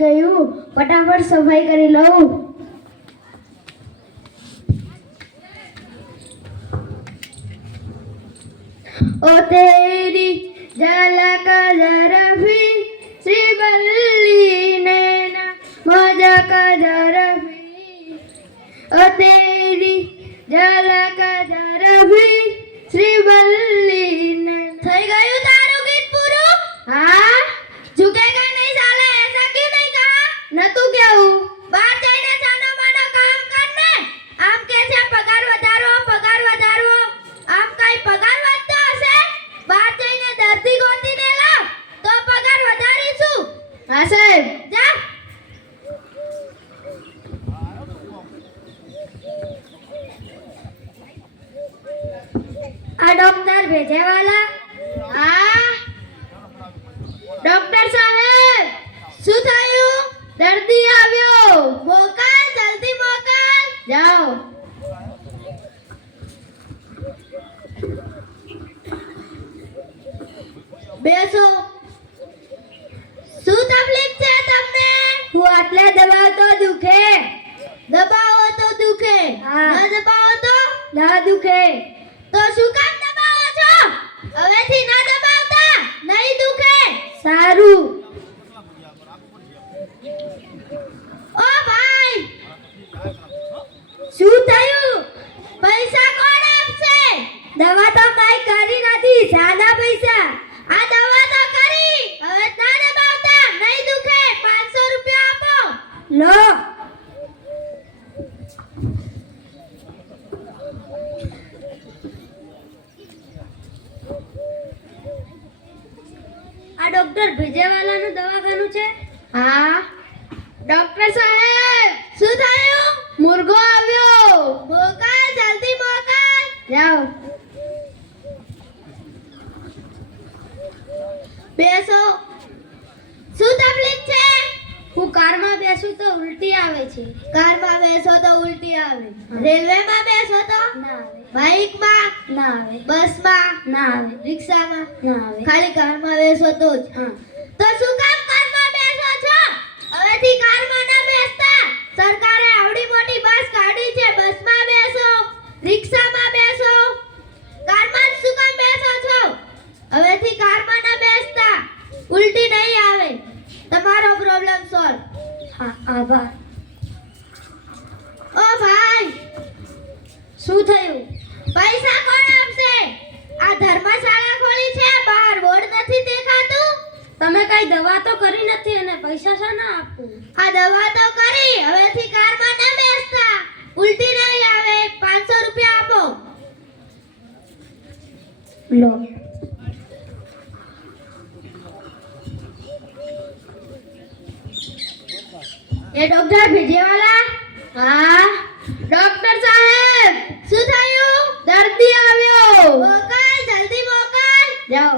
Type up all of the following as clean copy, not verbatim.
ગયું, ફટાફટ સફાઈ કરી લઉં. ओ तेरी झलक जरफी श्रीवल्ली नैना मजाक जरफी ओ तेरी झलक जरफी श्रीवल्ली नैना. થઈ ગયું તારું ગીત પૂરું? हाँ, झुकेगा नहीं साला, ऐसा क्यों नहीं कहा? नतु કેવું? બહાર જઈને છાનો માનો કામ કરને. આમ કે છે પગાર વધારો, આમ કઈ પગાર વધતો હશે? બહાર જઈને દર્દી ગોતીને લાવ તો પગાર વધારીશું. હા સાહેબ, જા. આ ડોક્ટર ભેજેવાલા? હા ડોક્ટર સાહેબ, શું થયું? દર્દી આવ્યો. મોકલ, જલ્દી મોકલ. જાઓ. બેસો. શું તકલીફ છે તમને? હું આટલા દબાવતો દુખે. દબાવો તો દુખે, ન દબાવો તો ના દુખે. તો શું કામ દબાવો છો? હવેથી ના દબાવતા, નહીં દુખે. સારું. ઓ ભાઈ, શું થયું? પૈસા કોણ આપશે? દવા તો કઈ કરી નથી, સાદા પૈસા. આ દવા તો કરી, હવે ના દબાવતા, નહીં દુખે. 500 રૂપિયા આપો. લો. આ ડોક્ટર ભેજેવાલાનું દવાખાનું છે? હા. ડોક્ટર સાહેબ, શું થયું? મુર્ગો આવ્યો. મોકલ, જલ્દી મોકલ. જાઓ. બેસો. શું તકલીફ છે? હું કારમાં બેસું તો ઉલટી આવે છે. કારમાં બેસો તો ઉલટી આવે. રેલવેમાં બેસો તો ના આવે. બાઇકમાં ના આવે. બસમાં ના આવે. રિક્ષામાં ના આવે. ખાલી કારમાં બેસો તો જ. હા. તો શું કામ કારમાં બેસો છો? હવેથી કારમાં ના બેસતા. સરકારે આવડી મોટી બસ કાઢી છે, બસમાં બેસો, રિક્ષામાં બેસો. કારમાં શું કામ બેસો છો? હવેથી કારમાં ના બેસતા. ઉલટી નહીં આવે. તમારો પ્રોબ્લેમ સોલ્વ. હા, આભાર. ઓ ભાઈ, શું થયું? પૈસા કોણ આપશે? આ ધર્મશાળા ખોલી છે, બહાર બોર્ડ નથી દેખાતું? તમે કઈ દવા તો કરી નથી અને પૈસા શા ના આપું? આ દવા તો કરી, હવેથી કારમાં ના બેસતા. ઉલટી નહીં આવે. 500 રૂપિયા આપો. લો. એ ડોક્ટર ભેજેવાલા? હા. ડોક્ટર સાહેબ, શું થયું? દર્દી આવ્યો. મોકલ, જલ્દી મોકલ. જાઓ.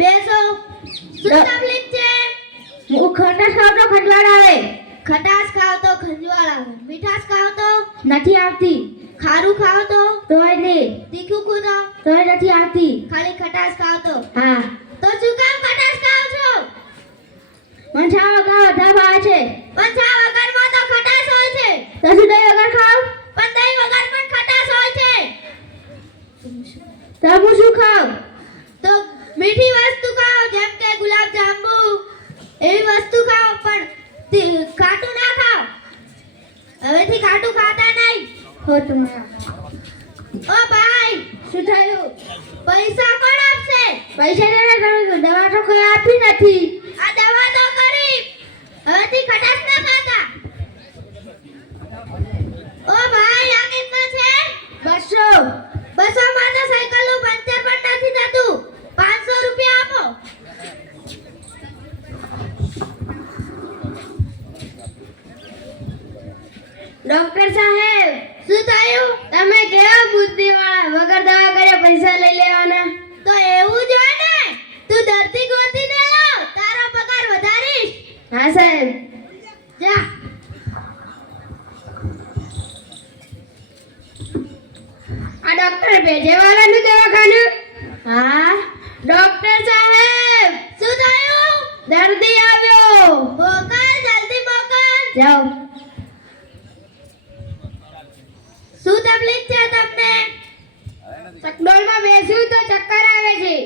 બેસો. શું તકલીફ છે? હું ખટાશ ખાવ તો ખંજવાળ આવે. ખટાશ ખાવ તો ખંજવાળ આવે. મીઠાશ ખાવ તો નથી આવતી. ખારું ખાવ તો તોય નહીં. તીખું ખાવ તોય નથી આવતી. ખાલી ખટાશ ખાવ તો? હા. તો શું કામ ખટાશ ખાવ છો? મંછા વગર વધારે ભાવે છે. મંછા વગરમાં તો ખટાશ હોય છે. તો શું દહીં વગર ખાવ? પણ દહીં વગર પણ ખટાશ હોય છે. તો હું શું ખાવ? તો મીઠી વસ્તુ ખાઓ, જેમ કે ગુલાબ જાંબુ, એવી વસ્તુ ખાઓ, પણ ખાટું ના ખાઓ. હવેથી ખાટું ખાતા નહીં. હો તમારા. ઓ ભાઈ, શું થયું? પૈસા કોણ આપશે? પૈસા દેના કરું, દવા તો કોઈ આપી નથી. આ દવા તો કરી, હવેથી ખટાશ ના ખાતા. ઓ ભાઈ, આ કેટલા છે? 200. 200 માં તો સાયકલનું પંચર પણ નથી થતું. 500 રૂપિયા આપો. ડોક્ટર સાહેબ, શું થયું? તમે કેવા બુદ્ધિવાળા, વગર દવા કર્યા પૈસા લઈ લેવાના. તો એવું જ હોય ને. તું દર્દી ગોતીને લાવ, તારો પગાર વધારીશ. હા સાહેબ. જા. આ ડોક્ટર ભેજેવાલાનું દવાખાનું? હા. ડોક્ટર સાહેબ, દર્દી આવ્યો. મોકલ, જલ્દી મોકલ. જાઓ. શું તકલીફ છે તમને? ચકડોળમાં બેસ્યું તો ચક્કર આવે છે.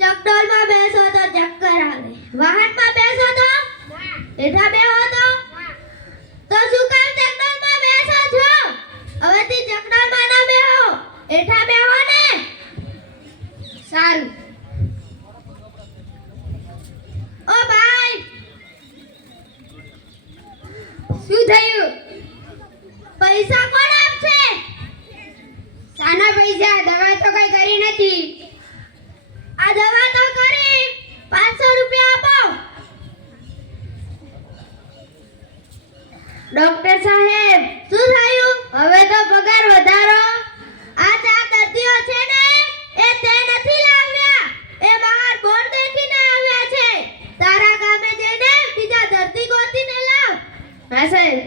ચકડોળમાં બેસો તો ચક્કર આવે. વાહનમાં બેસો તો? એઠા બેહો તો શું કામ ચકડોળમાં બેસો છો? હવેથી ચકડોળમાં ના બેહો. એઠા બેહો ને. સારું. ઓ ભાઈ, શું થયું? પૈસા કોણ આપશે? સાના પૈસા? દવા તો કઈ કરી નથી. આ દવા તો કરી. 500 રૂપિયા આપો. ડોક્ટર સાહેબ, શું થયું? હવે તો પગાર વધારો. આ 4 દર્દીઓ છે ને, એ તે નથી લાવ્યા. એ બહાર બોર્ડ દેખીને આવ્યા છે. તારા ગામે જઈને બીજા દર્દી ગોતીને લાવ. હા સાહેબ.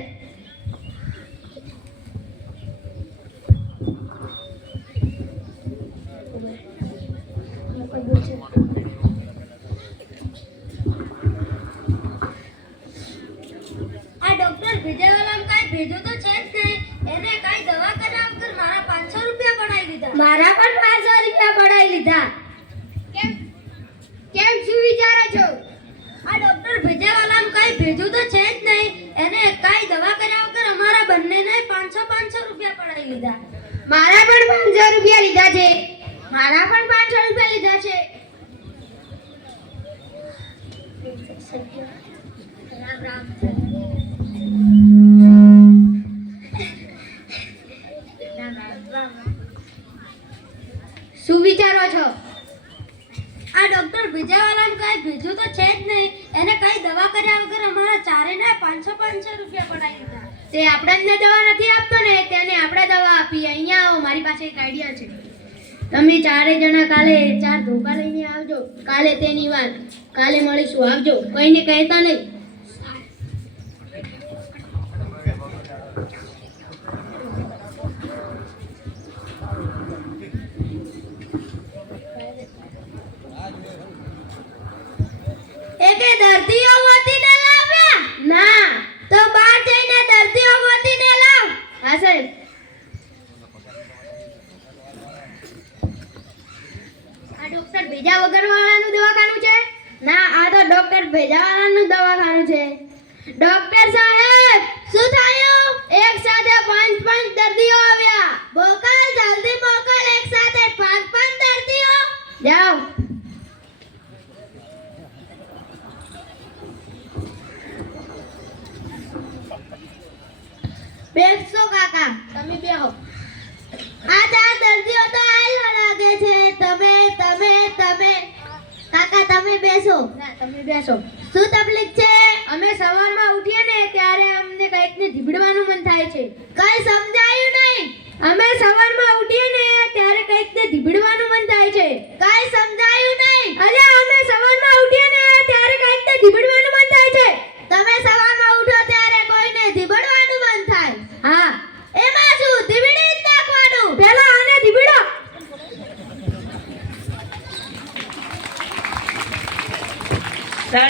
આ ડોક્ટર ભેજાવાલામ કાઈ ભેજો તો છે જ નહીં. એને કાઈ દવા કર્યા વગર મારા 500 રૂપિયા પડાઈ લીધા. મારા પણ 500 રૂપિયા પડાઈ લીધા. કેમ કેમ શું વિચારો છો? આ ડોક્ટર ભેજાવાલામ કાઈ ભેજો તો છે જ નહીં. એને કાઈ દવા કર્યા વગર અમારા બંનેને 500 રૂપિયા પડાઈ લીધા. મારા પણ 500 રૂપિયા લીધા છે. મારા પણ 500 રૂપિયા લીધા છે. રામ રામ. શું વિચારો છો? આ ડોક્ટર ભેજાવાલામ કાઈ ભેજો તો છે જ નહીં. એને કાઈ દવા કર્યા વગર અમારા ચારેને 500 રૂપિયા પડાઈ લીધા. તે આપણને દવા નથી આપતો ને, તેને આપણે દવા આપી. અહીંયા આવો, મારી પાસે એક આઈડિયા છે. તમે ચારે જણા કાલે 4 ધોકા લઈને આવજો. કાલે તેની વાત. કાલે મળીશું. આવજો. કોઈને કહેતા નહીં. એકે દર્દીઓ ગોતીને લાવ્યા? ના. તો બહાર જઈને દર્દીઓ ગોતીને લાવ. હા સાહેબ. આ ડોક્ટર ભેજા વગર વાળાનું દવાખાનું છે? ના, આ તો ડોક્ટર ભેજાવાલાનું દવાખાનું છે. ડોક્ટર સાહેબ, શું થયું? એક સાથે 5 દર્દીઓ આવ્યા. મોકલ, જલ્દી મોકલ. એક સાથે 5 દર્દીઓ. જાઓ. બેસો કાકા, તમે બેહો. આ 4 દર્દીઓ તો આયલા લાગે છે. તમે કાકા તમે બેસો. ના, તમે બેસો. શું તકલીફ છે? અમે સવારમાં ઉઠીએ ને ત્યારે અમને કંઈક ને ધીબડવાનું મન થાય છે. કઈ